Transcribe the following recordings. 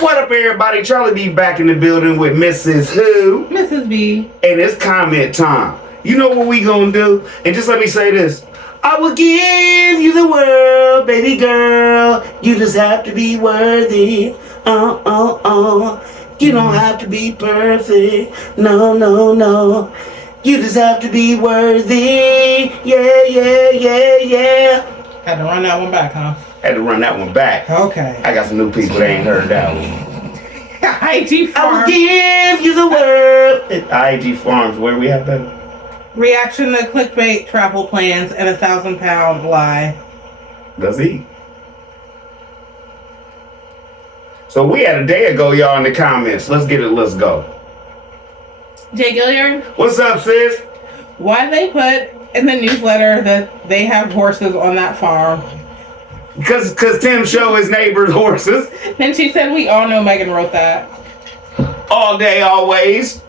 What up, everybody? Charlie B back in the building with Mrs. Who? Mrs. B. And it's comment time. You know what we gonna do? And just let me say this. I will give you the world, baby girl. You just have to be worthy. You don't have to be perfect. No. You just have to be worthy. Yeah. Had to run that one back, huh? Had to run that one back. Okay. I got some new people that ain't heard that one. IG I will Farms. give you the world. IG Farms, where we at, baby? Reaction to clickbait travel plans and a 1,000-pound lie. Does he? So we had a day ago, y'all, in the comments. Let's get it. Let's go. Jay Gilliard, What's up, sis? why they put in the newsletter that they have horses on that farm? Because Tim show his neighbors horses Then she said we all know Megan wrote that. all day, always.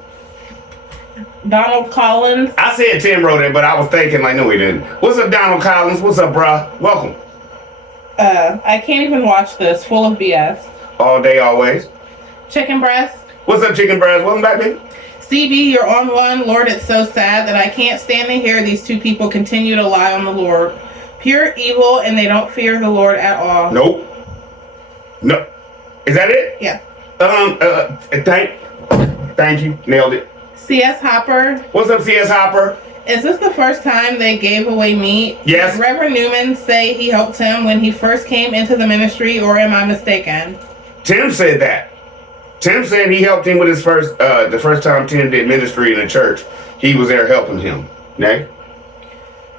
Donald Collins. I said Tim wrote it, but I was thinking like, no, he didn't. What's up, Donald Collins? What's up, bruh? Welcome. I can't even watch this. Full of BS. All day, always. Chicken breast. What's up, chicken breast? Welcome back, baby. CB, you're on one. Lord, it's so sad that I can't stand to hear these two people continue to lie on the Lord. Pure evil, and they don't fear the Lord at all. Nope. No. Is that it? Yeah. Thank you. Nailed it. C.S. Hopper. What's up, C.S. Hopper? Is this the first time they gave away meat? Yes. Did Reverend Newman say he helped him when he first came into the ministry, or am I mistaken? Tim said that. Tim said he helped him with his the first time Tim did ministry in the church. He was there helping him. Nay?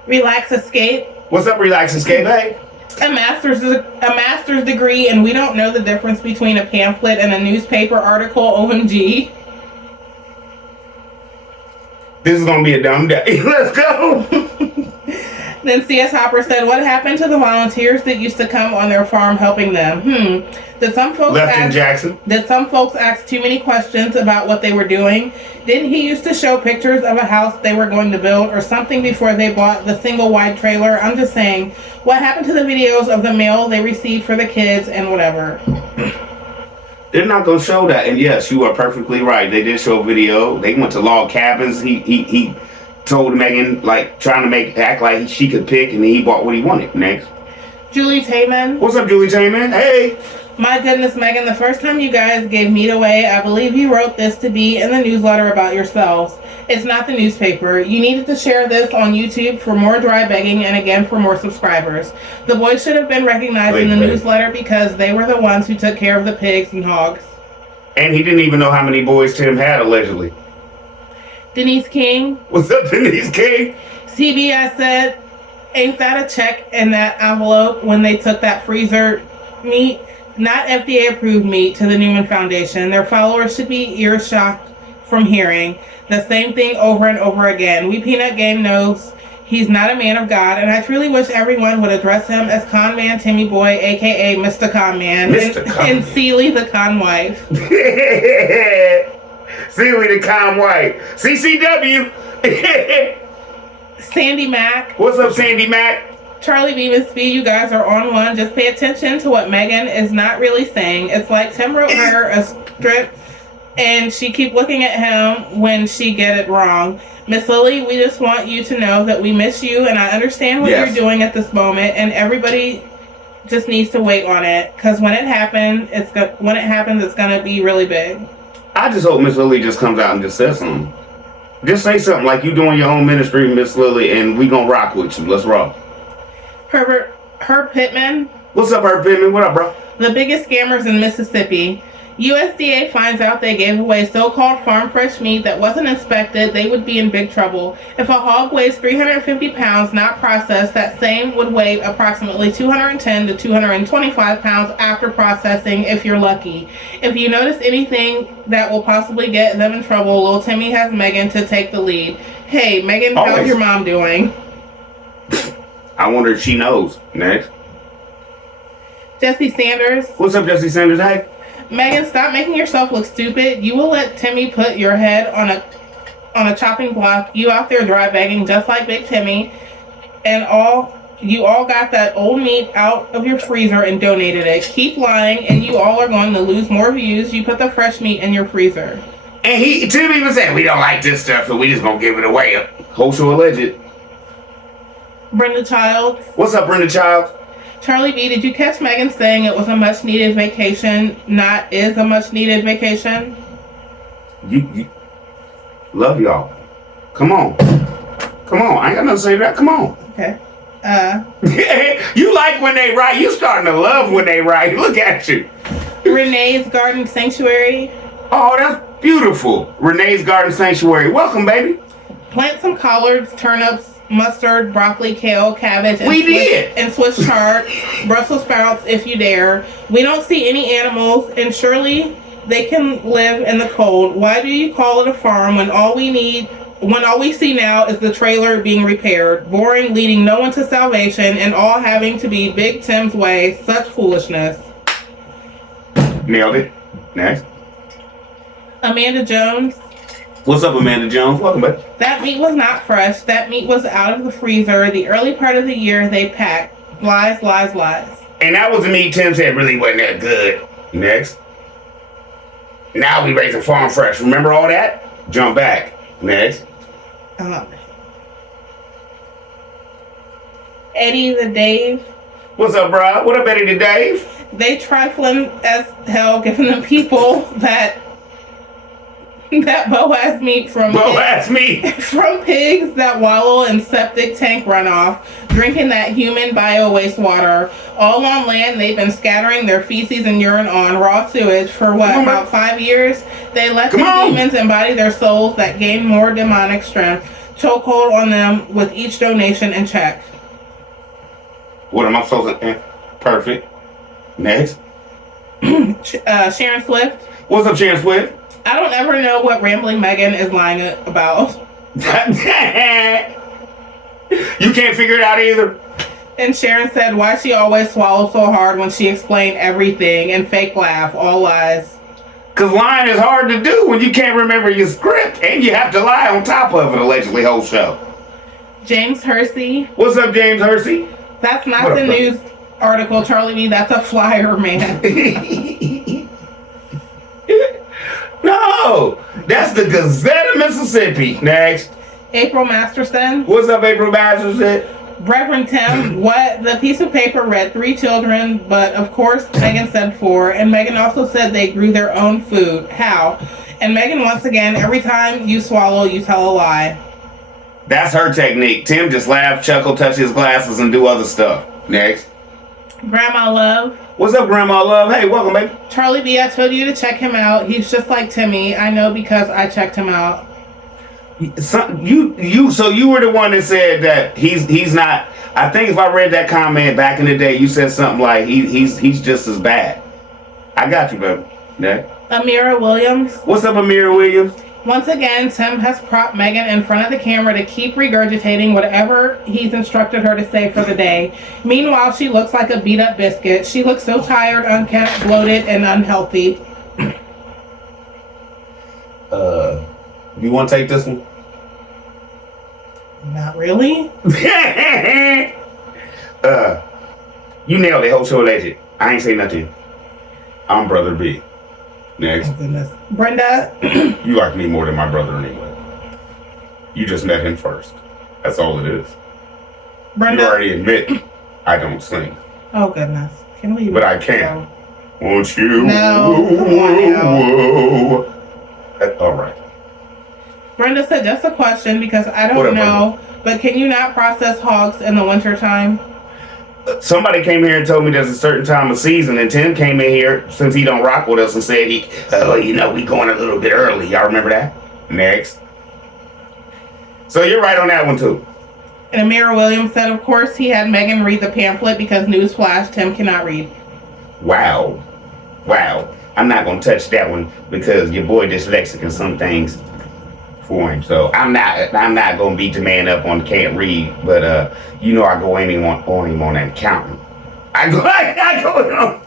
Relax Escape. What's up, Relax Escape? Hey? A master's degree, and we don't know the difference between a pamphlet and a newspaper article. OMG. This is going to be a dumb day. Let's go. Then C.S. Hopper said, what happened to the volunteers that used to come on their farm helping them? Did some folks ask too many questions about what they were doing? Didn't he used to show pictures of a house they were going to build or something before they bought the single wide trailer? I'm just saying, what happened to the videos of the mail they received for the kids and whatever? They're not going to show that. And yes, you are perfectly right. They did show a video. They went to log cabins. He told Megan, like, trying to act like she could pick, and then he bought what he wanted. Next. Julie Taman. What's up, Julie Taman? Hey. My goodness, Megan, the first time you guys gave meat away, I believe you wrote this to be in the newsletter about yourselves. It's not the newspaper. You needed to share this on YouTube for more dry begging and again for more subscribers. The boys should have been recognized in the newsletter because they were the ones who took care of the pigs and hogs. And he didn't even know how many boys Tim had, allegedly. Denise King. What's up, Denise King? CB, I said, ain't that a check in that envelope when they took that freezer meat? Not FDA approved meat to the Newman Foundation. Their followers should be ear shocked from hearing the same thing over and over again. We Peanut Game knows he's not a man of God, and I truly wish everyone would address him as Con Man Timmy Boy, aka Mr. Con Man, and Seeley the Con Wife. Seeley the Con Wife. CCW. Sandy Mack. What's up, Sandy Mack? Charlie Beavis Speed, you guys are on one. Just pay attention to what Megan is not really saying. It's like Tim wrote her a script and she keep looking at him when she get it wrong. Miss Lily, we just want you to know that we miss you, and I understand what you're doing at this moment, and everybody just needs to wait on it, because when it happens, it's gonna be really big. I just hope Miss Lily just comes out and just says something. Just say something like you doing your own ministry, Miss Lily, and we gonna rock with you. Let's rock. Herb Pittman. What's up, Herb Pittman? What up, bro? The biggest scammers in Mississippi. USDA finds out they gave away so-called farm fresh meat that wasn't inspected, they would be in big trouble. If a hog weighs 350 pounds not processed, that same would weigh approximately 210 to 225 pounds after processing if you're lucky. If you notice anything that will possibly get them in trouble, Lil Timmy has Megan to take the lead. Hey, Megan, how's your mom doing? I wonder if she knows. Next. Jesse Sanders. What's up, Jesse Sanders? Hey. Megan, stop making yourself look stupid. You will let Timmy put your head on a chopping block. You out there dry begging just like Big Timmy. And all You all got that old meat out of your freezer and donated it. Keep lying, and you all are going to lose more views. You put the fresh meat in your freezer. And Tim even said, we don't like this stuff, so we just gonna give it away. Whole show alleged. Brenda Childs. What's up, Brenda Childs? Charlie B, did you catch Megan saying it was a much needed vacation, not is a much needed vacation? You love y'all. Come on. Come on. I ain't got nothing to say to that. Come on. Okay. You like when they write. You starting to love when they write. Look at you. Renee's Garden Sanctuary. Oh, that's beautiful. Renee's Garden Sanctuary. Welcome, baby. Plant some collards, turnips, mustard, broccoli, kale, cabbage, and Swiss chard, Brussels sprouts if you dare. We don't see any animals, and surely they can live in the cold. Why do you call it a farm when all we see now is the trailer being repaired? Boring, leading no one to salvation, and all having to be Big Tim's way. Such foolishness. Nailed it. Next. Amanda Jones. What's up, Amanda Jones? Welcome back. That meat was not fresh. That meat was out of the freezer. The early part of the year they packed. Lies, lies, lies. And that was the meat Tim said really wasn't that good. Next. Now we raising farm fresh. Remember all that? Jump back. Next. Eddie the Dave. What's up, bro? What up, Eddie the Dave? They trifling as hell, giving the people that Boaz meat from pigs that wallow in septic tank runoff, drinking that human bio wastewater. All on land, they've been scattering their feces and urine on raw sewage for about 5 years. They let the demons embody their souls that gain more demonic strength. Chokehold on them with each donation and check. What am I supposed to? Perfect. Next. Sharon Swift. What's up, Sharon Swift? I don't ever know what Rambling Megan is lying about. You can't figure it out either. And Sharon said, why she always swallows so hard when she explained everything, and fake laugh, all lies. Because lying is hard to do when you can't remember your script, and you have to lie on top of it, allegedly, whole show. James Hersey. What's up, James Hersey? That's not the news article, Charlie B. That's a flyer, man. No, that's the Gazette of Mississippi. Next. April Masterson. What's up, April Masterson? Reverend Tim, what? The piece of paper read 3 children, but of course Megan said 4, and Megan also said they grew their own food. How? And Megan, once again, every time you swallow, you tell a lie. That's her technique. Tim just laugh, chuckle, touch his glasses, and do other stuff. Next. Grandma Love. What's up, Grandma Love? Hey, welcome, baby. Charlie B, I told you to check him out. He's just like Timmy. I know because I checked him out. So you were the one that said that he's not. I think if I read that comment back in the day, you said something like he's just as bad. I got you, baby. Yeah. Amira Williams. What's up, Amira Williams? Once again, Tim has propped Megan in front of the camera to keep regurgitating whatever he's instructed her to say for the day. Meanwhile, she looks like a beat-up biscuit. She looks so tired, unkempt, bloated, and unhealthy. You want to take this one? Not really. You nailed it, whole show legend. I ain't say nothing. I'm Brother B. Next. Oh, goodness. Brenda. You like me more than my brother anyway. You just met him first. That's all it is. Brenda. You already admit I don't sing. Oh, goodness. Can we? But I can. Won't you? No. Come on now. All right. Brenda said, just a question because I don't know, but can you not process hogs in the winter time? Somebody came here and told me there's a certain time of season, and Tim came in here since he don't rock with us and said we going a little bit early. Y'all remember that? Next. So you're right on that one too. And Amira Williams said, of course, he had Megan read the pamphlet because newsflash, Tim cannot read. Wow. I'm not gonna touch that one because your boy dyslexic and some things for him. So I'm not gonna beat the man up on can't read, but I go in on him on that counting. I go on.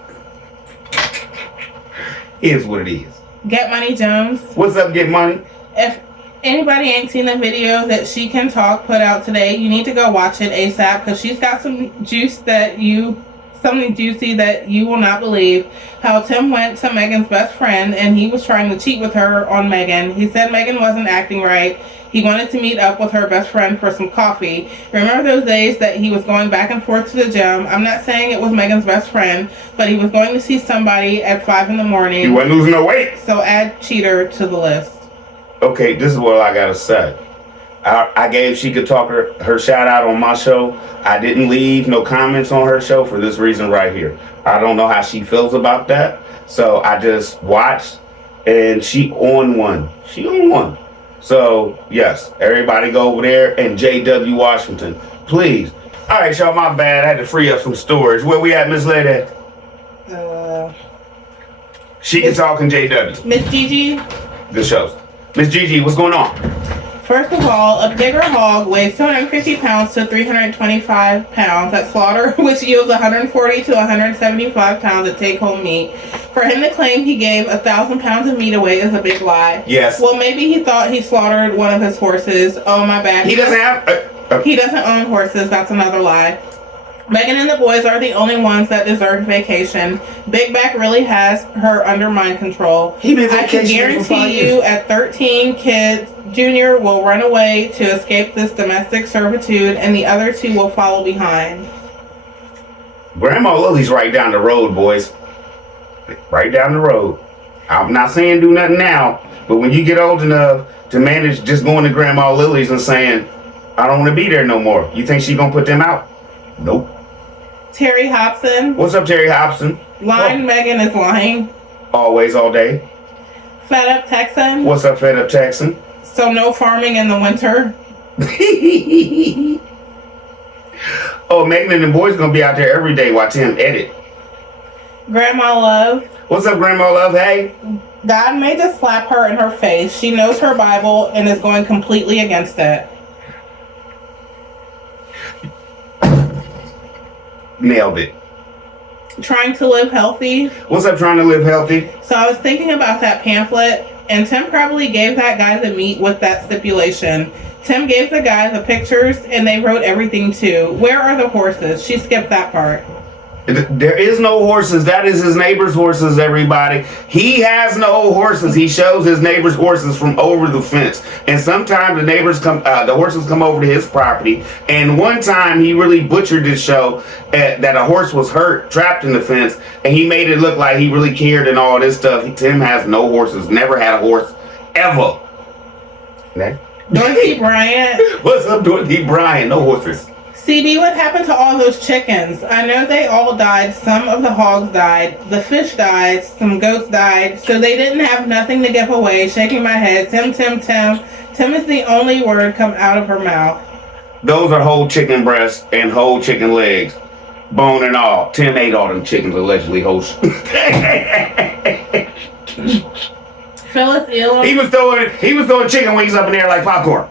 Here's what it is. Get Money Jones. What's up, Get Money? If Anybody ain't seen the video that She Can Talk put out today, you need to go watch it ASAP because she's got something juicy that you will not believe. How Tim went to Megan's best friend and he was trying to cheat with her on Megan. He said Megan wasn't acting right. He wanted to meet up with her best friend for some coffee. Remember those days that he was going back and forth to the gym? I'm not saying it was Megan's best friend, but he was going to see somebody at 5 in the morning. He wasn't losing no weight. So add cheater to the list. Okay, this is what I gotta say. I gave She Could Talk her shout out on my show. I didn't leave no comments on her show for this reason right here. I don't know how she feels about that. So I just watched and she on one. She on one. So yes, everybody go over there and JW Washington, please. All right, y'all, my bad. I had to free up some storage. Where we at, Miss Lady? She Can Talk and JW. Miss Gigi? Good shows. Miss Gigi, what's going on? First of all, a bigger hog weighs 250 pounds to 325 pounds at slaughter, which yields 140 to 175 pounds of take-home meat. For him to claim he gave 1,000 pounds of meat away is a big lie. Yes. Well, maybe he thought he slaughtered one of his horses. Oh, my bad. He doesn't have... He doesn't own horses. That's another lie. Megan and the boys are the only ones that deserve vacation. Big Back really has her under mind control. I can guarantee you at 13 kids, Junior will run away to escape this domestic servitude and the other two will follow behind. Grandma Lily's right down the road, boys. Right down the road. I'm not saying do nothing now, but when you get old enough to manage just going to Grandma Lily's and saying, I don't want to be there no more, you think she's going to put them out? Nope. Terry Hobson. What's up, Terry Hobson? Lying Megan is lying. Always, all day. Fed Up Texan. What's up, Fed Up Texan? So no farming in the winter. Oh, Megan and the boys gonna be out there every day while Tim edit. Grandma Love. What's up, Grandma Love? Hey. God may just slap her in her face. She knows her Bible and is going completely against it. Nailed it. Trying to live healthy. What's up, trying to live healthy? So I was thinking about that pamphlet, and Tim probably gave that guy the meat with that stipulation. Tim gave the guy the pictures, and they wrote everything too. Where are the horses? She skipped that part. There is no horses. That is his neighbor's horses, everybody. He has no horses. He shows his neighbor's horses from over the fence. And sometimes the horses come over to his property. And one time he really butchered this show that a horse was hurt, trapped in the fence. And he made it look like he really cared and all this stuff. Tim has no horses. Never had a horse. Ever. Next. Dorothy Bryant. What's up, Dorothy Bryant? No horses. CB, what happened to all those chickens? I know they all died. Some of the hogs died. The fish died. Some goats died. So they didn't have nothing to give away. Shaking my head. Tim, Tim, Tim. Tim is the only word come out of her mouth. Those are whole chicken breasts and whole chicken legs. Bone and all. Tim ate all them chickens, allegedly, host. Phyllis Elam. He was throwing chicken wings up in there like popcorn.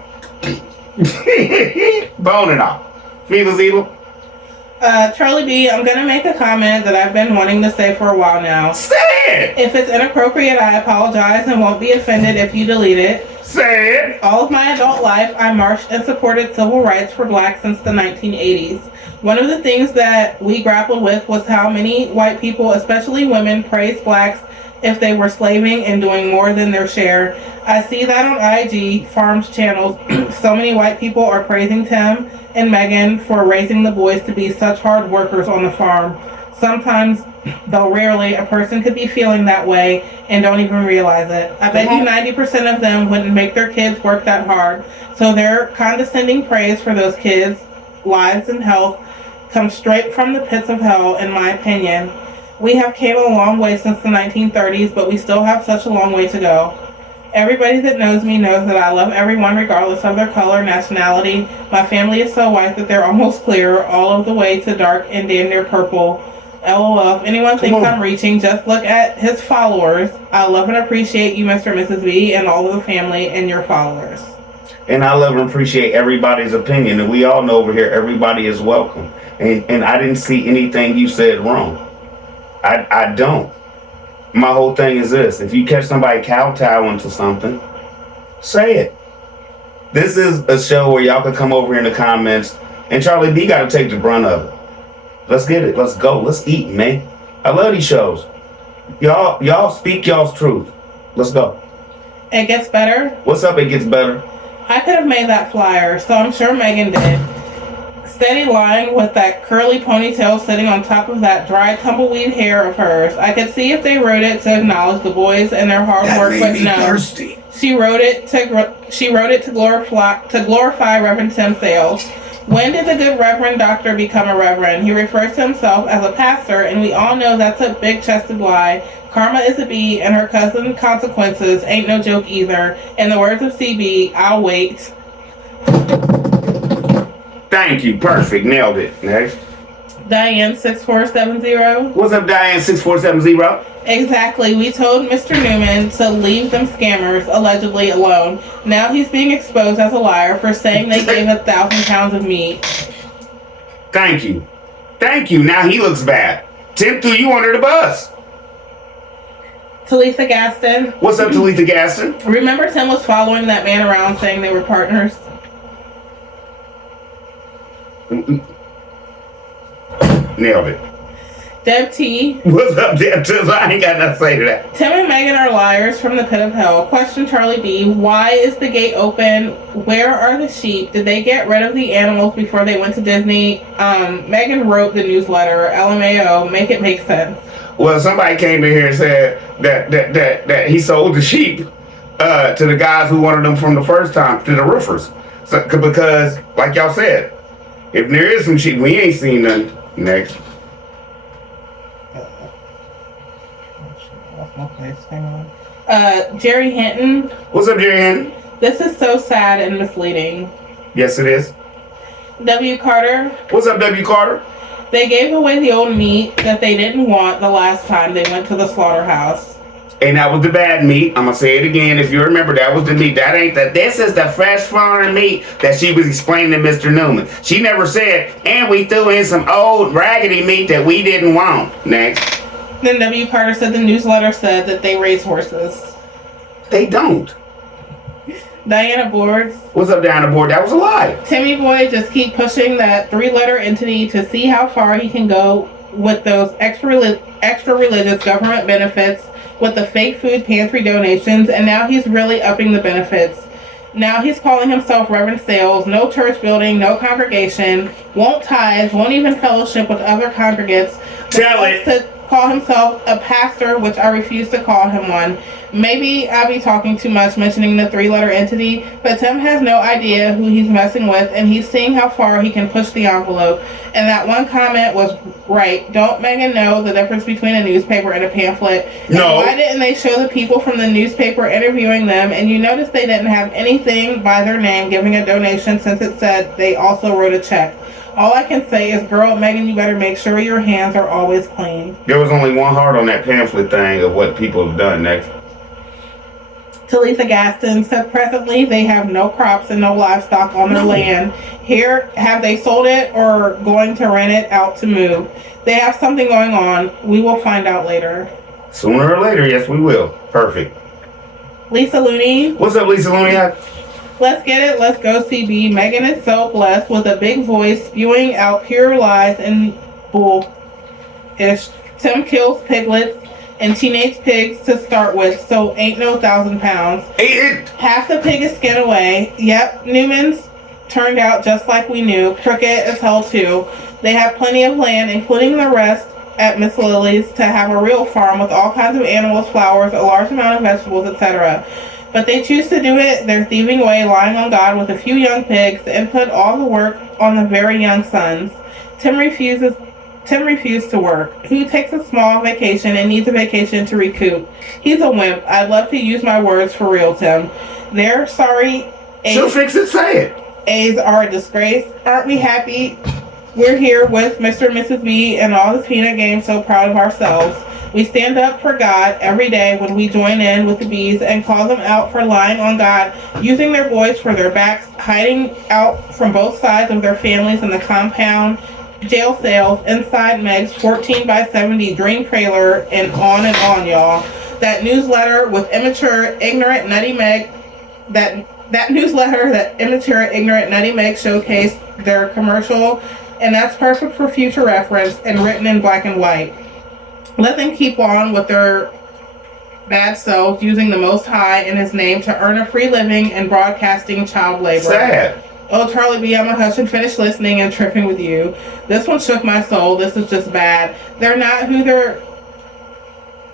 Bone and all. Phyllis Elam. Charlie B, I'm gonna make a comment that I've been wanting to say for a while now. Say it! If it's inappropriate, I apologize and won't be offended if you delete it. Say it! All of my adult life, I marched and supported civil rights for blacks since the 1980s. One of the things that we grappled with was how many white people, especially women, praised blacks if they were slaving and doing more than their share. I see that on IG Farms channels. So many white people are praising Tim and Megan for raising the boys to be such hard workers on the farm. Sometimes, though rarely, a person could be feeling that way and don't even realize it. I bet you 90% of them wouldn't make their kids work that hard. So their condescending praise for those kids' lives and health comes straight from the pits of hell, in my opinion. We have came a long way since the 1930s, but we still have such a long way to go. Everybody that knows me knows that I love everyone regardless of their color, nationality. My family is so white that they're almost clear, all of the way to dark and damn near purple. LOL. If anyone thinks I'm reaching, just look at his followers. I love and appreciate you, Mr. and Mrs. B, and all of the family and your followers. And I love and appreciate everybody's opinion. And we all know over here, everybody is welcome. And I didn't see anything you said wrong. I don't. My whole thing is this. If you catch somebody kowtowing to something, say it. This is a show where y'all can come over here in the comments, and Charlie B got to take the brunt of it. Let's get it. Let's go. Let's eat, man. I love these shows. Y'all speak y'all's truth. Let's go. It gets better. What's up? It gets better. I could have made that flyer, so I'm sure Megan did. Steady lying with that curly ponytail sitting on top of that dry tumbleweed hair of hers. I could see if they wrote it to acknowledge the boys and their hard work, but no. Thirsty. She wrote it to glorify Reverend Tim Sales. When did the good Reverend Doctor become a reverend? He refers to himself as a pastor, and we all know that's a big-chested lie. Karma is a bee, and her cousin consequences ain't no joke either. In the words of CB, I'll wait. Thank you. Perfect. Nailed it. Next. Diane 6470. What's up, Diane 6470? Exactly. We told Mr. Newman to leave them scammers allegedly alone. Now he's being exposed as a liar for saying they gave 1,000 pounds of meat. Thank you. Thank you. Now he looks bad. Tim threw you under the bus. Talitha Gaston. What's up, Talitha Gaston? Remember Tim was following that man around saying they were partners? Nailed it. Deb T. What's up, Deb T? I ain't got nothing to say to that. Tim and Megan are liars from the pit of hell. Question Charlie B. Why is the gate open? Where are the sheep? Did they get rid of the animals before they went to Disney? Megan wrote the newsletter. LMAO. Make it make sense. Well, somebody came in here and said that he sold the sheep to the guys who wanted them from the first time, to the roofers. So, because, like y'all said, if there is some sheep, we ain't seen none. Next. Jerry Hinton. What's up, Jerry Hinton? This is so sad and misleading. Yes, it is. W. Carter. What's up, W. Carter? They gave away the old meat that they didn't want the last time they went to the slaughterhouse. And that was the bad meat. I'm going to say it again. If you remember, that was the meat. That ain't the, this is the fresh foreign meat that she was explaining to Mr. Newman. She never said, and we threw in some old raggedy meat that we didn't want. Next. Then W. Carter said the newsletter said that they raise horses. They don't. Diana Boards. What's up, Diana Board? That was a lie. Timmy Boy just keep pushing that 3-letter entity to see how far he can go with those extra religious government benefits with the fake food pantry donations, and now he's really upping the benefits. Now he's calling himself Reverend Sales, no church building, no congregation, won't tithe, won't even fellowship with other congregants. Tell it. To call himself a pastor, which I refuse to call him one. Maybe I'll be talking too much mentioning the 3-letter entity, but Tim has no idea who he's messing with, and he's seeing how far he can push the envelope. And that one comment was right. Don't Megan know the difference between a newspaper and a pamphlet? No. And why didn't they show the people from the newspaper interviewing them? And you notice they didn't have anything by their name giving a donation, since it said they also wrote a check. All I can say is, girl, Megan, you better make sure your hands are always clean. There was only one heart on that pamphlet thing of what people have done. Next. Talitha Gaston said presently they have no crops and no livestock on their land. Here, have they sold it or going to rent it out to move? They have something going on. We will find out later. Sooner or later, yes, we will. Perfect. Lisa Looney. What's up, Lisa Looney? Let's get it. Let's go, CB. Megan is so blessed with a big voice spewing out pure lies and bull-ish. Tim kills piglets and teenage pigs to start with, so ain't no 1,000 pounds. Half the pig is skin away. Yep, Newman's turned out just like we knew. Crooked as hell too. They have plenty of land, including the rest at Miss Lily's, to have a real farm with all kinds of animals, flowers, a large amount of vegetables, etc. But they choose to do it their thieving way, lying on God with a few young pigs, and put all the work on the very young sons. Tim refused to work. Who takes a small vacation and needs a vacation to recoup? He's a wimp. I'd love to use my words for real, Tim. They're sorry. She'll fix it, say it. A's are a disgrace. Aren't we happy? We're here with Mr. and Mrs. B and all this peanut game, so proud of ourselves. We stand up for God every day when we join in with the bees and call them out for lying on God, using their boys for their backs, hiding out from both sides of their families in the compound, jail cells, inside Meg's 14x70 dream trailer, and on, y'all. That newsletter with immature, ignorant, nutty Meg, that That newsletter that immature, ignorant, nutty Meg showcased their commercial, and that's perfect for future reference and written in black and white. Let them keep on with their bad selves, using the Most High in His name to earn a free living and broadcasting child labor. Sad. Oh, Charlie B, I'm a hush and finish listening and tripping with you. This one shook my soul. This is just bad. They're not who they're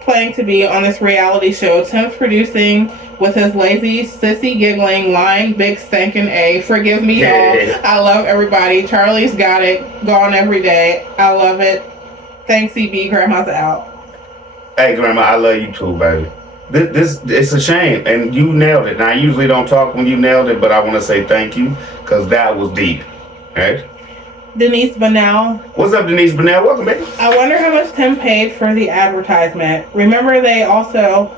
playing to be on this reality show. Tim's producing with his lazy, sissy, giggling, lying, big stinking A. Forgive me, y'all. I love everybody. Charlie's got it. Gone every day. I love it. Thanks, CB. Grandma's out. Hey, Grandma, I love you too, baby. This it's a shame, and you nailed it. Now, I usually don't talk when you nailed it, but I want to say thank you, because that was deep. Right? Denise Bonnell. What's up, Denise Bonnell? Welcome, baby. I wonder how much Tim paid for the advertisement. Remember they also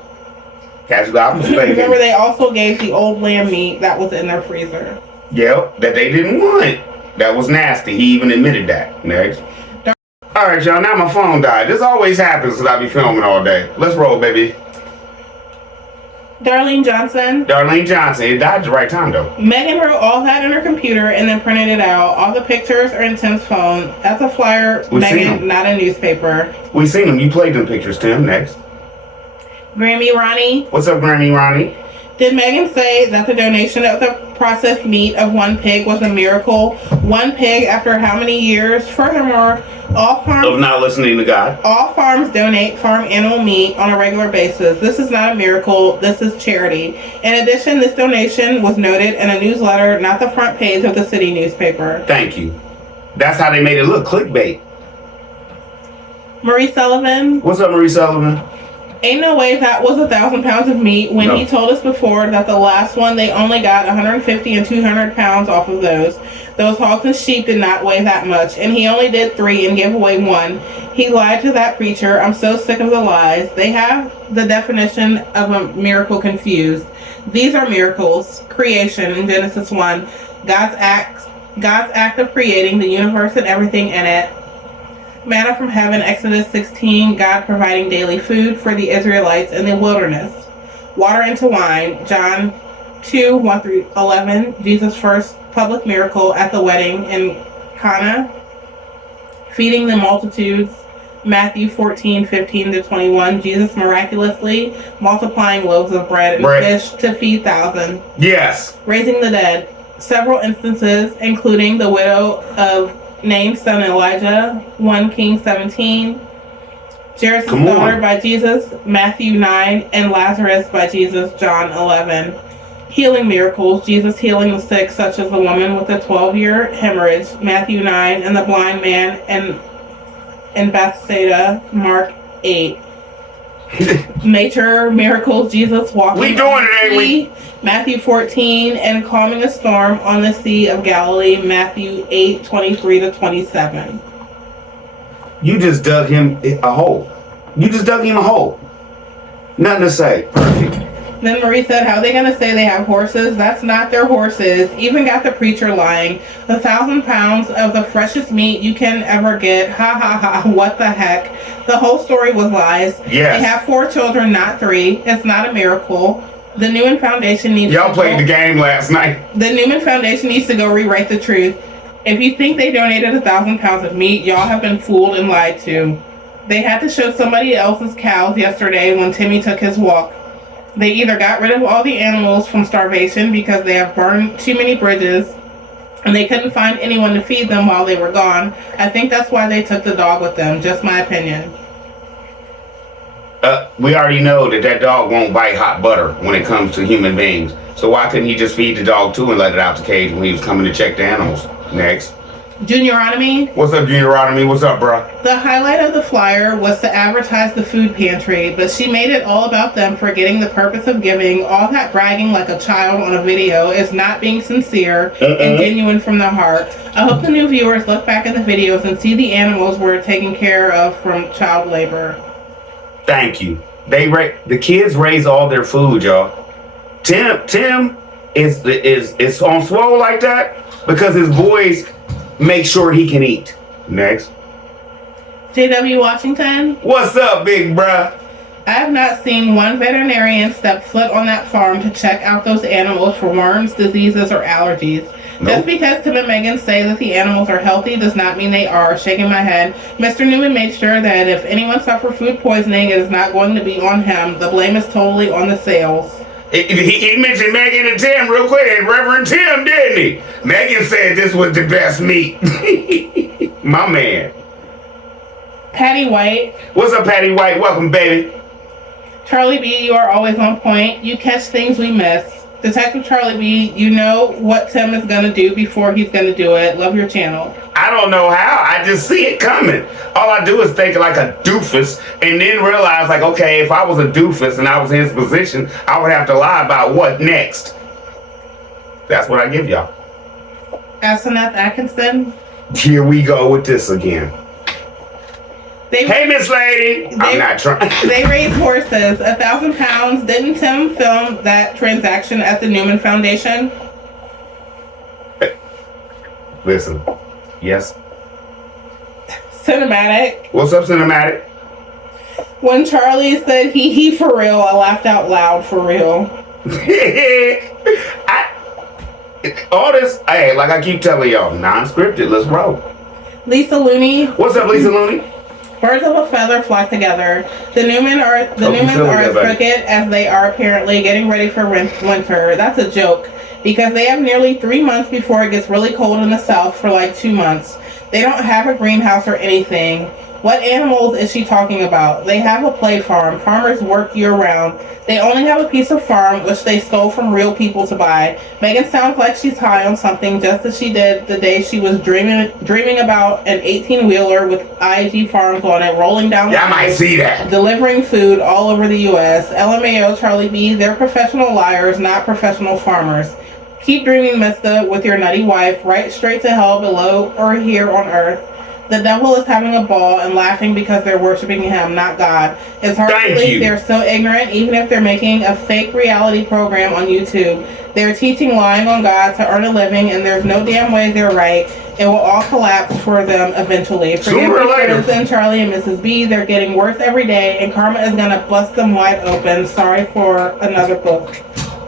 gave the old lamb meat that was in their freezer. Yep, that they didn't want. That was nasty. He even admitted that. Next. All right, y'all. Now my phone died. This always happens because I be filming all day. Let's roll, baby. Darlene Johnson. It died at the right time, though. Megan wrote all that in her computer and then printed it out. All the pictures are in Tim's phone. That's a flyer, Megan, not a newspaper. We seen them. You played them pictures, Tim. Next. Grammy Ronnie. What's up, Grammy Ronnie? Did Megan say that the donation of the processed meat of one pig was a miracle? One pig after how many years? Furthermore, all farms of not listening to God. All farms donate farm animal meat on a regular basis. This is not a miracle. This is charity. In addition, this donation was noted in a newsletter, not the front page of the city newspaper. Thank you. That's how they made it look. Clickbait. Marie Sullivan. What's up, Marie Sullivan? Ain't no way that was 1,000 pounds of meat when he told us before that the last one they only got 150 and 200 pounds off of those. Those hogs and sheep did not weigh that much, and he only did 3 and gave away 1. He lied to that preacher. I'm so sick of the lies. They have the definition of a miracle confused. These are miracles. Creation in Genesis 1. God's act of creating the universe and everything in it. Manna from heaven, Exodus 16, God providing daily food for the Israelites in the wilderness. Water into wine, John 2, 1 through 11, Jesus' first public miracle at the wedding in Cana. Feeding the multitudes, Matthew 14, 15 to 21, Jesus miraculously multiplying loaves of bread and fish to feed thousands. Yes. Raising the dead. Several instances, including the widow of Name's son Elijah, 1 Kings 17, Jairus' daughter by Jesus, Matthew 9, and Lazarus by Jesus, John 11. Healing miracles, Jesus healing the sick, such as the woman with the 12-year hemorrhage, Matthew 9, and the blind man in Bethsaida, Mark 8. Nature miracles, Jesus walking we doing it, ain't we? Matthew 14, and calming a storm on the Sea of Galilee, Matthew 8, 23 to 27. You just dug him a hole. Nothing to say. Perfect. Then Marie said, how are they going to say they have horses? That's not their horses. Even got the preacher lying. 1,000 pounds of the freshest meat you can ever get. Ha ha ha. What the heck? The whole story was lies. Yes. They have 4 children, not 3. It's not a miracle. The Newman Foundation needs Y'all played the game last night. The Newman Foundation needs to go rewrite the truth. If you think they donated 1,000 pounds of meat, y'all have been fooled and lied to. They had to show somebody else's cows yesterday when Timmy took his walk. They either got rid of all the animals from starvation because they have burned too many bridges and they couldn't find anyone to feed them while they were gone. I think that's why they took the dog with them. Just my opinion. We already know that dog won't bite hot butter when it comes to human beings. So why couldn't he just feed the dog too and let it out the cage when he was coming to check the animals? Next. Juniotomy. What's up, Juniotomy? What's up, bro? The highlight of the flyer was to advertise the food pantry, but she made it all about them forgetting the purpose of giving. All that bragging like a child on a video is not being sincere and genuine from the heart. I hope the new viewers look back at the videos and see the animals were taken care of from child labor. Thank you. The kids raise all their food, y'all. Tim is on swole like that because his boys make sure he can eat. Next. J.W. Washington. What's up, big bruh? I have not seen one veterinarian step foot on that farm to check out those animals for worms, diseases, or allergies. Nope. Just because Tim and Megan say that the animals are healthy does not mean they are. Shaking my head, Mr. Newman made sure that if anyone suffered food poisoning, it is not going to be on him. The blame is totally on the sales. He mentioned Megan and Tim real quick. Reverend Tim, didn't he? Megan said this was the best meat. My man. Patty White. What's up, Patty White? Welcome, baby. Charlie B, you are always on point. You catch things we miss. Detective Charlie B, you know what Tim is going to do before he's going to do it. Love your channel. I don't know how. I just see it coming. All I do is think like a doofus and then realize, like, okay, if I was a doofus and I was in his position, I would have to lie about what next. That's what I give y'all. Asenath Atkinson. Here we go with this again. Hey, Miss Lady. I'm not trying. They raised horses. 1,000 pounds. Didn't Tim film that transaction at the Newman Foundation? Listen. Yes. Cinematic. What's up, Cinematic? When Charlie said he for real, I laughed out loud for real. All this, hey, like I keep telling y'all, non-scripted. Let's roll. Lisa Looney. What's up, Lisa Looney? Birds of a feather flock together. The Newmans are as crooked as they are apparently getting ready for winter. That's a joke because they have nearly 3 months before it gets really cold in the south for like 2 months. They don't have a greenhouse or anything. What animals is she talking about? They have a play farm. Farmers work year-round. They only have a piece of farm, which they stole from real people to buy. Megan sounds like she's high on something, just as she did the day she was dreaming about an 18-wheeler with IG Farms on it, rolling down the I might see that. delivering food all over the U.S. LMAO, Charlie B., they're professional liars, not professional farmers. Keep dreaming, mister, with your nutty wife, right straight to hell below or here on earth. The devil is having a ball and laughing because they're worshiping him, not God. It's hard to believe they're so ignorant, even if they're making a fake reality program on YouTube. They're teaching lying on God to earn a living, and there's no damn way they're right. It will all collapse for them eventually. Forgive me for Charlie and Mrs. B. They're getting worse every day, and karma is going to bust them wide open. Sorry for another book.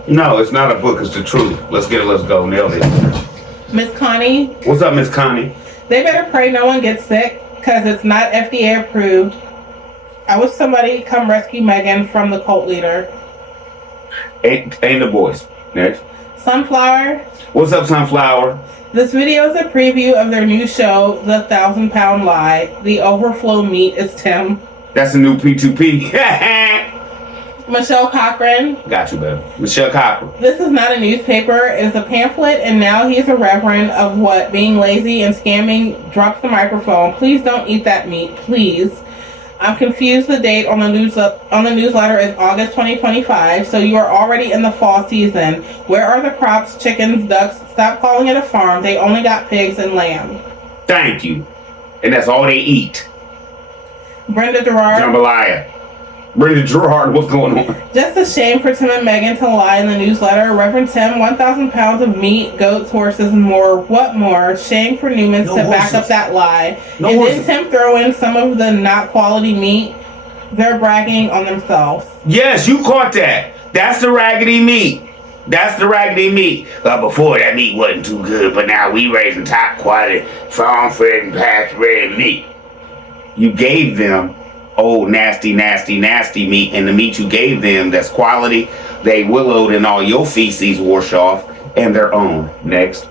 No, it's not a book. It's the truth. Let's get it. Let's go. Nailed it. Miss Connie. What's up, Miss Connie? They better pray no one gets sick because it's not FDA approved. I wish somebody come rescue Megan from the cult leader. Ain't the boys. Next. Sunflower. What's up, Sunflower? This video is a preview of their new show, The 1,000-Pound Lie. The overflow meat is Tim. That's a new P2P. Michelle Cochran. Got you, baby. Michelle Cochran. This is not a newspaper. It is a pamphlet, and now he's a reverend of what? Being lazy and scamming. Drops the microphone. Please don't eat that meat. Please. I'm confused. The date on the newsletter is August 2025, so you are already in the fall season. Where are the crops, chickens, ducks? Stop calling it a farm. They only got pigs and lamb. Thank you. And that's all they eat. Brenda Gerard. Jambalaya. Brenda Gerard, what's going on? Just a shame for Tim and Megan to lie in the newsletter. Reverend Tim, 1,000 pounds of meat, goats, horses, and more. What more? Shame for Newmans to back up that lie. And then Tim throw in some of the not quality meat. They're bragging on themselves. Yes, you caught that. That's the raggedy meat. That's the raggedy meat. Before that meat wasn't too good, but now we raising top quality farm-fed and pasture-raised meat. You gave them old nasty meat, and the meat you gave them that's quality, they willowed and all your feces wash off and their own. Next.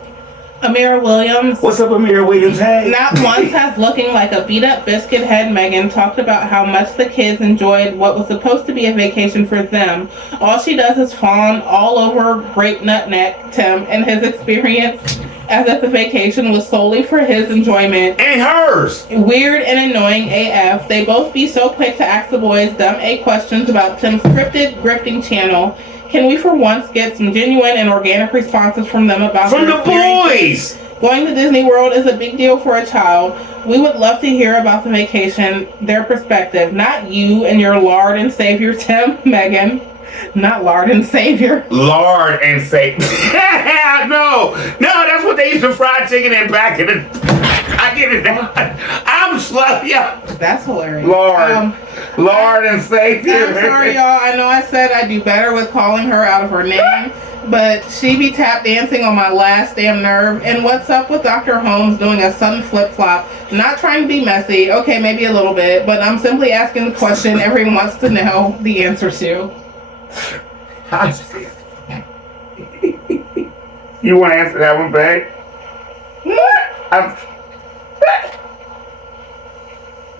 Amira Williams. What's up, Amira Williams? Hey. Not once has looking like a beat up biscuit head Megan talked about how much the kids enjoyed what was supposed to be a vacation for them. All she does is fawn all over Grape Nut Neck Tim and his experience as if the vacation was solely for his enjoyment. And hers! Weird and annoying AF. They both be so quick to ask the boys dumb A questions about Tim's scripted grifting channel. Can we for once get some genuine and organic responses from them about from the boys? Going to Disney World is a big deal for a child. We would love to hear about the vacation, their perspective. Not you and your Lord and Savior Tim, Megan. Not Lord and Savior. Lord and Savior. No, that's what they used to fry chicken in back in the... I get it now. I'm slow, yeah. That's hilarious. Lord. Lord and Savior. I'm sorry, y'all. I know I said I'd do better with calling her out of her name, but she be tap dancing on my last damn nerve. And what's up with Dr. Holmes doing a sudden flip flop? Not trying to be messy. Okay, maybe a little bit, but I'm simply asking the question everyone wants to know the answer to. You want to answer that one, babe?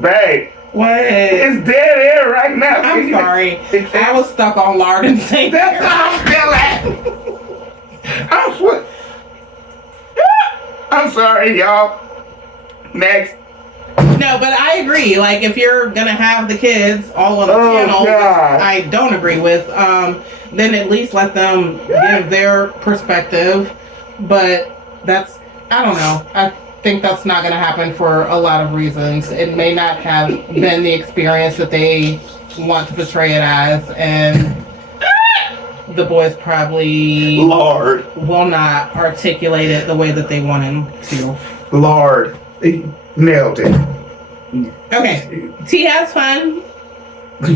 Babe. What? It's dead air right now. I'm sorry. I was stuck on lard and Saint. That's how I'm feeling. I'm sorry, y'all. Next. No, but I agree. Like, if you're gonna have the kids all on the channel, which I don't agree with, then at least let them give their perspective. But that's, I don't know. I think that's not gonna happen for a lot of reasons. It may not have been the experience that they want to portray it as, and the boys probably Lord will not articulate it the way that they want him to. Lord. He nailed it. Okay. T has fun.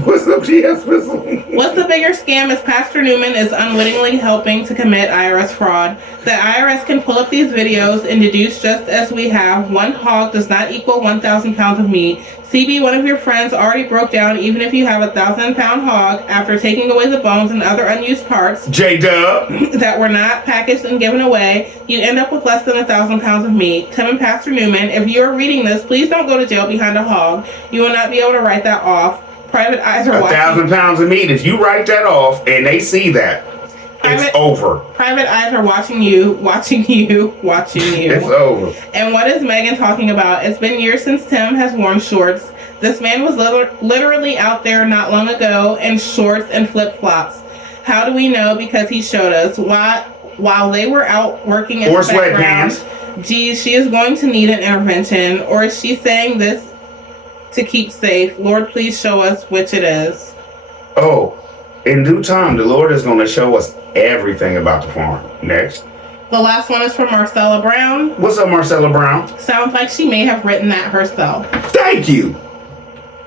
What's up, GS Whistle? What's the bigger scam is Pastor Newman is unwittingly helping to commit IRS fraud. The IRS can pull up these videos and deduce just as we have. One hog does not equal 1,000 pounds of meat. CB, one of your friends, already broke down even if you have a 1,000-pound hog, after taking away the bones and other unused parts J-Dub that were not packaged and given away, you end up with less than 1,000 pounds of meat. Tim and Pastor Newman, if you are reading this, please don't go to jail behind a hog. You will not be able to write that off. Private eyes are watching. 1,000 pounds of meat. If you write that off and they see that, it's over. Private eyes are watching you. It's over. And what is Megan talking about? It's been years since Tim has worn shorts. This man was literally out there not long ago in shorts and flip-flops. How do we know? Because he showed us. While they were out working in the background. Sweatpants. Geez, she is going to need an intervention. Or is she saying this to keep safe? Lord, please show us which it is. Oh, in due time, the Lord is going to show us everything about the farm. Next. The last one is from Marcella Brown. What's up, Marcella Brown? Sounds like she may have written that herself. Thank you.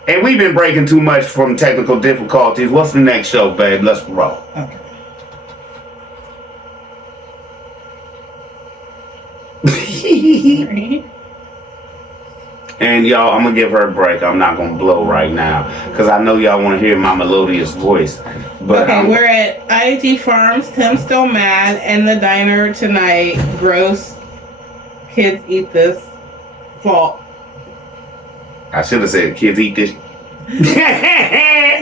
And we've been breaking too much from technical difficulties. What's the next show, babe? Let's roll. Okay. And y'all, I'm gonna give her a break. I'm not gonna blow right now because I know y'all want to hear my melodious voice. But okay, we're at IAG Farms. Tim's still mad, and the diner tonight. Gross. Kids eat this. Fault. I should have said, kids eat this.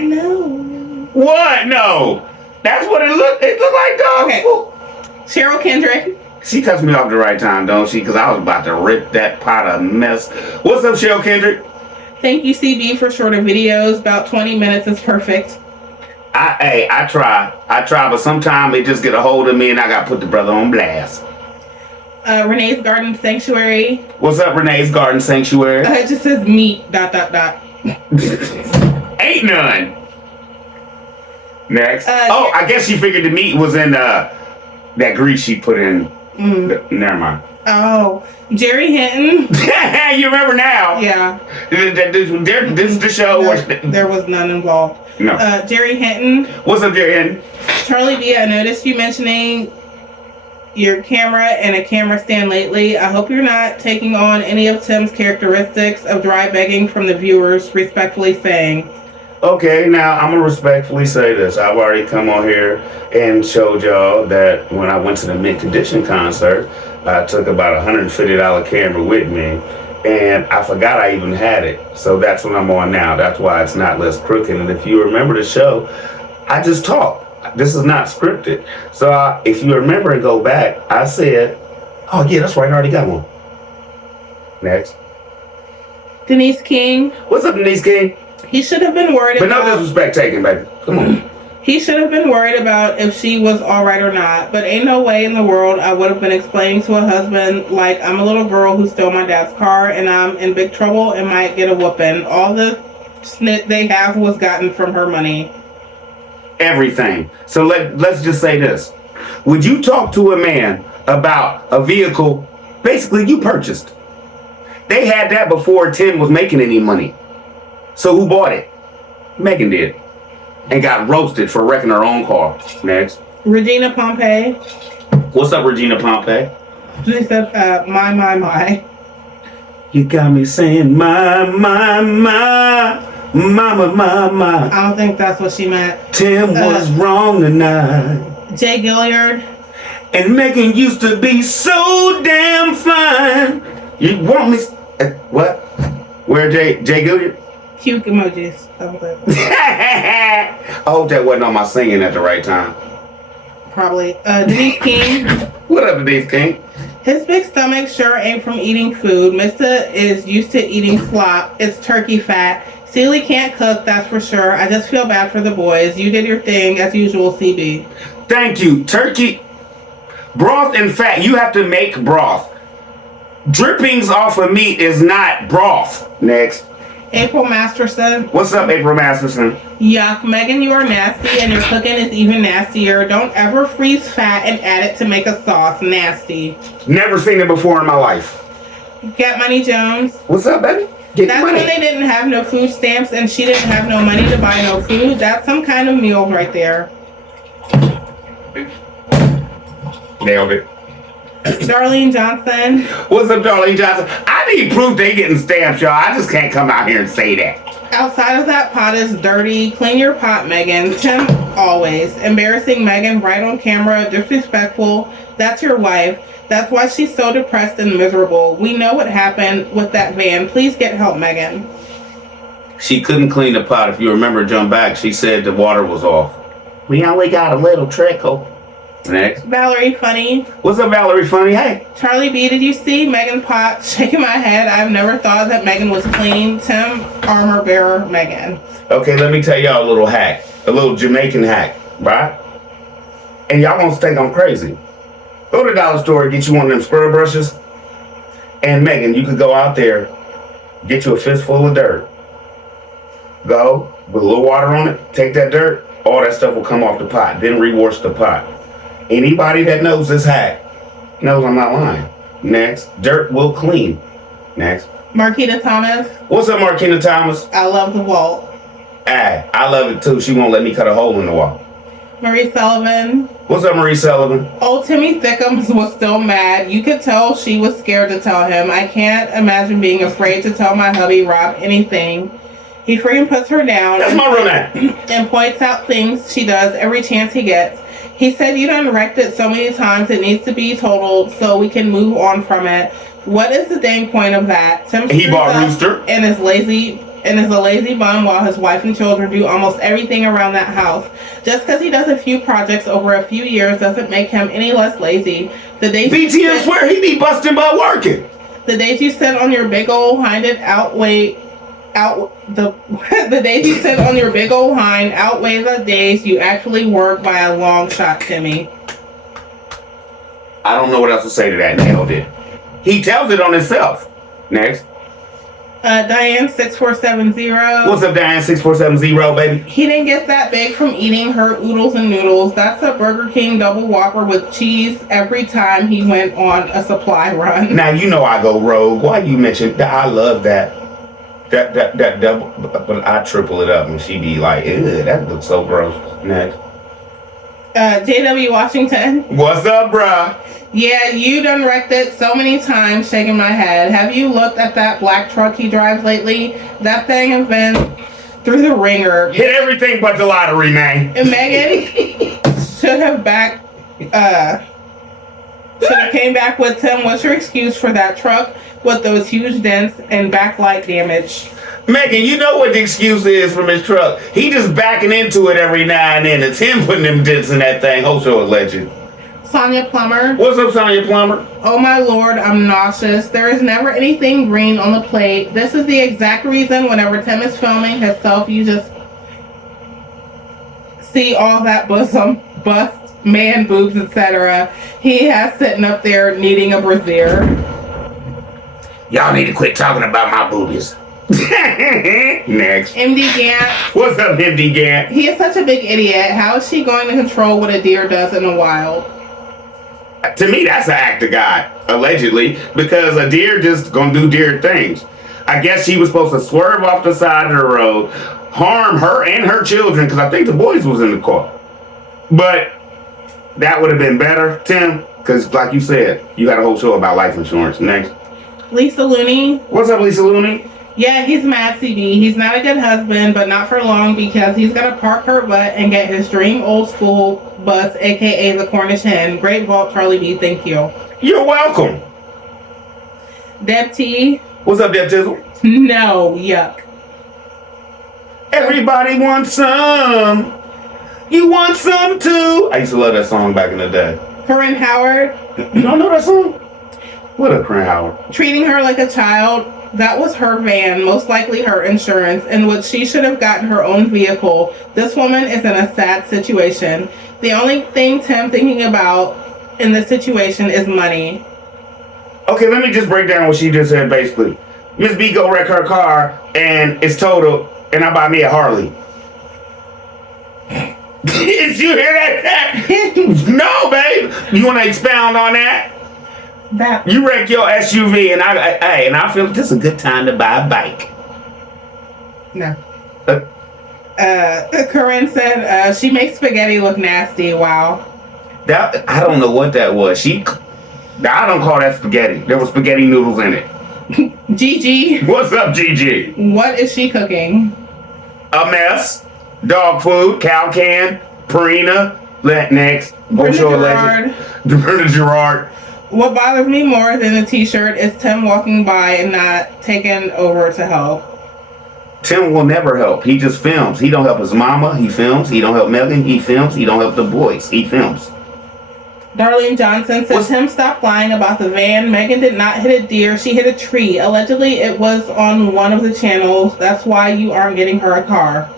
No. What? No. That's what it looked like, dog. Okay. Cheryl Kendrick. She cuts me off the right time, don't she? Because I was about to rip that pot of mess. What's up, Cheryl Kendrick? Thank you, CB, for shorter videos. About 20 minutes is perfect. I try, but sometimes they just get a hold of me and I got to put the brother on blast. Renee's Garden Sanctuary. What's up, Renee's Garden Sanctuary? It just says meat, ... Ain't none. Next. I guess she figured the meat was in that grease she put in. Never mind. Oh, Jerry Hinton. You remember now? Yeah. This is the show where there was none involved. No. Jerry Hinton. What's up, Jerry Hinton? Charlie B, I noticed you mentioning your camera and a camera stand lately. I hope you're not taking on any of Tim's characteristics of dry begging from the viewers, respectfully saying. Okay, now I'm gonna respectfully say this. I've already come on here and showed y'all that when I went to the Mint Condition concert, I took about a $150 camera with me, and I forgot I even had it. So that's what I'm on now. That's why it's not less crooked. And if you remember the show, I just talk. This is not scripted. So if you remember and go back, I said, oh yeah, that's right, I already got one. Next. Denise King. What's up, Denise King? He should have been worried about... But no disrespect taken, baby. Come on. He should have been worried about if she was alright or not. But ain't no way in the world I would have been explaining to a husband, like, I'm a little girl who stole my dad's car and I'm in big trouble and might get a whooping. All the snit they have was gotten from her money. Everything. So let's just say this. Would you talk to a man about a vehicle basically you purchased? They had that before Tim was making any money. So who bought it? Megan did. And got roasted for wrecking her own car. Next. Regina Pompey. What's up, Regina Pompey? She said, my. You got me saying my. I don't think that's what she meant. Tim was wrong tonight. Jay Gilliard. And Megan used to be so damn fine. You want me? What? Where Jay Gilliard? Cute emojis. I hope that wasn't on my singing at the right time. Probably. Denise King. What up, Denise King? His big stomach sure ain't from eating food. Mr. is used to eating slop. It's turkey fat. Celie can't cook, that's for sure. I just feel bad for the boys. You did your thing, as usual, CB. Thank you. Turkey, broth and fat. You have to make broth. Drippings off of meat is not broth. Next. April Masterson. What's up, April Masterson? Yuck, Megan, you are nasty, and your cooking is even nastier. Don't ever freeze fat and add it to make a sauce. Nasty. Never seen it before in my life. Get Money Jones. What's up, baby? That's when they didn't have no food stamps and she didn't have no money to buy no food. That's some kind of meal right there. Nailed it. Darlene Johnson. What's up, Darlene Johnson? I need proof they getting stamps, y'all. I just can't come out here and say that. Outside of that pot is dirty. Clean your pot, Megan. Tim, always. Embarrassing Megan right on camera. Disrespectful. That's your wife. That's why she's so depressed and miserable. We know what happened with that van. Please get help, Megan. She couldn't clean the pot. If you remember, jump back, she said the water was off. We only got a little trickle. Next. Valerie Funny. What's up, Valerie Funny? Hey. Charlie B, did you see Megan Pot shaking my head? I've never thought that Megan was clean. Tim, armor bearer, Megan. Okay, let me tell y'all a little hack. A little Jamaican hack, right? And y'all gonna think I'm crazy. Go to the dollar store and get you one of them squirrel brushes. And Megan, you could go out there, get you a fistful of dirt. Go, with a little water on it, take that dirt, all that stuff will come off the pot. Then rewash the pot. Anybody that knows this hack knows I'm not lying. Next. Dirt will clean. Next. Marquita Thomas. What's up, Marquita Thomas? I love the wall. I love it too. She won't let me cut a hole in the wall. Marie Sullivan. What's up, Marie Sullivan? Old Timmy Thickums was still mad. You could tell she was scared to tell him. I can't imagine being afraid to tell my hubby Rob anything. He freaking puts her down. That's my real name. And points out things she does every chance he gets. He said you done wrecked it so many times it needs to be totaled so we can move on from it. What is the dang point of that? Tim he bought Rooster and is a lazy bum while his wife and children do almost everything around that house. Just because he does a few projects over a few years doesn't make him any less lazy. The days BTM swear he be busting by working. The days you sit on your big old hinded the days you sit on your big old hind outweigh the days you actually work by a long shot, Timmy. I don't know what else to say to that. Nailed it. He tells it on himself. Next. Diane 6470. What's up, Diane 6470, baby? He didn't get that big from eating her oodles and noodles. That's a Burger King double Whopper with cheese every time he went on a supply run. Now you know I go rogue. Why you mention that? I love that. That double, but I triple it up and she be like, ew, that looks so gross. Next. JW Washington. What's up, bruh? Yeah, you done wrecked it so many times, shaking my head. Have you looked at that black truck he drives lately? That thing has been through the ringer. Hit everything but the lottery, man. And Megan should have came back with Tim. What's your excuse for that truck with those huge dents and backlight damage? Megan, you know what the excuse is from his truck. He just backing into it every now and then. It's him putting them dents in that thing. Whole show is legend. Sonia Plummer. What's up, Sonia Plummer? Oh my lord, I'm nauseous. There is never anything green on the plate. This is the exact reason whenever Tim is filming himself, you just see all that bosom, bust, man boobs, etc. He has sitting up there needing a brassiere. Y'all need to quit talking about my boobies. Next. MD Gant. What's up, MD Gant? He is such a big idiot. How is she going to control what a deer does in the wild? To me, that's an act of God, allegedly, because a deer just gonna do deer things. I guess she was supposed to swerve off the side of the road, harm her and her children, because I think the boys was in the car. But that would have been better, Tim, because like you said, you got a whole show about life insurance. Next. Lisa Looney. What's up, Lisa Looney? Yeah, he's mad, CB. He's not a good husband, but not for long, because he's gonna park her butt and get his dream old school bus, aka the Cornish hen. Great vault, Charlie B. Thank you. You're welcome. Deb T. What's up, Deb Tizzle? No, yuck. Everybody wants some. You want some too. I used to love that song back in the day. Corinne Howard. You don't know that song? What up, Corinne Howard? Treating her like a child. That was her van, most likely her insurance, in which she should have gotten her own vehicle. This woman is in a sad situation. The only thing Tim thinking about in this situation is money. Okay, let me just break down what she just said basically. Miss B go wreck her car and it's total, and I buy me a Harley. Did you hear that? No, babe. You want to expound on that? You wreck your SUV, and I feel this is a good time to buy a bike. No. Corinne said she makes spaghetti look nasty. Wow. That I don't know what that was. I don't call that spaghetti. There was spaghetti noodles in it. Gigi. What's up, Gigi? What is she cooking? A mess. Dog food. Cow can. Purina. Next. Brenda Gerard. What bothers me more than the t-shirt is Tim walking by and not taking over to help. Tim will never help. He just films. He don't help his mama. He films. He don't help Megan. He films. He don't help the boys. He films. Darlene Johnson says Tim stopped lying about the van. Megan did not hit a deer. She hit a tree. Allegedly, it was on one of the channels. That's why you aren't getting her a car.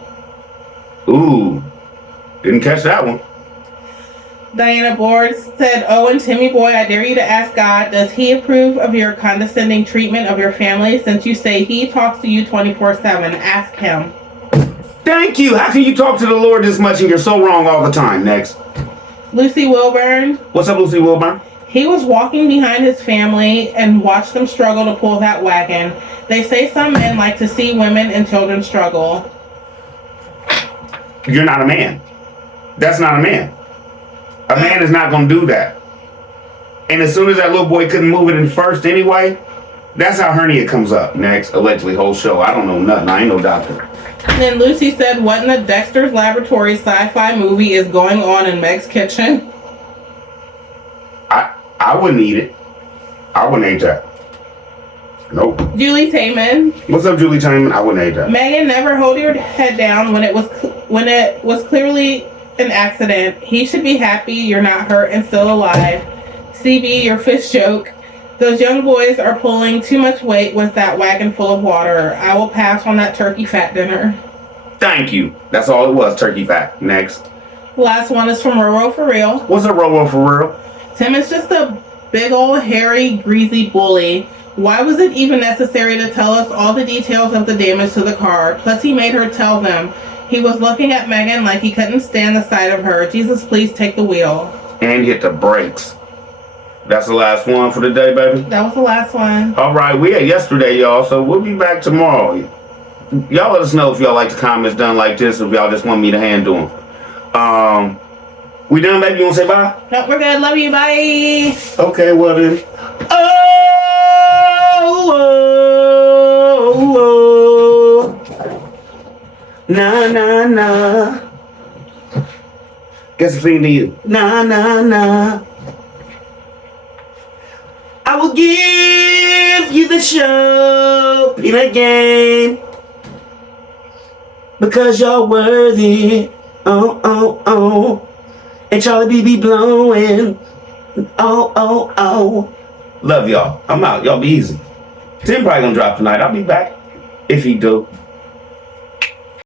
Ooh. Didn't catch that one. Diana Board said, "Oh, and Timmy boy, I dare you to ask God, does he approve of your condescending treatment of your family since you say he talks to you 24/7? Ask him." Thank you. How can you talk to the Lord this much and you're so wrong all the time? Next. Lucy Wilburn. What's up, Lucy Wilburn? He was walking behind his family and watched them struggle to pull that wagon. They say some men like to see women and children struggle. You're not a man. That's not a man. A man is not going to do that. And as soon as that little boy couldn't move it in first anyway, that's how hernia comes up. Next, allegedly, whole show. I don't know nothing. I ain't no doctor. And then Lucy said, what in the Dexter's Laboratory sci-fi movie is going on in Meg's kitchen? I wouldn't eat it. I wouldn't eat that. Nope. Julie Taman. What's up, Julie Taman? I wouldn't eat that. Megan, never hold your head down when it was clearly an accident. He should be happy you're not hurt and still alive. CB, your fish joke. Those young boys are pulling too much weight with that wagon full of water. I will pass on that turkey fat dinner. Thank you. That's all it was, turkey fat. Next. Last one is from Roro for real. What's up, Roro for real? Tim is just a big old hairy, greasy bully. Why was it even necessary to tell us all the details of the damage to the car? Plus he made her tell them. He was looking at Megan like he couldn't stand the sight of her. Jesus, please take the wheel. And hit the brakes. That's the last one for the day, baby? That was the last one. All right, we had yesterday, y'all, so we'll be back tomorrow. Y'all let us know if y'all like the comments done like this, or if y'all just want me to handle them. We done, baby? You want to say bye? No, we're good. Love you. Bye. Okay, well then. Nah, nah, nah. Guess it's to you. Nah, nah, nah. I will give you the show, peanut game, because you're worthy. Oh, oh, oh. And Charlie B be blowing. Oh, oh, oh. Love y'all. I'm out. Y'all be easy. Tim probably gonna drop tonight. I'll be back if he do.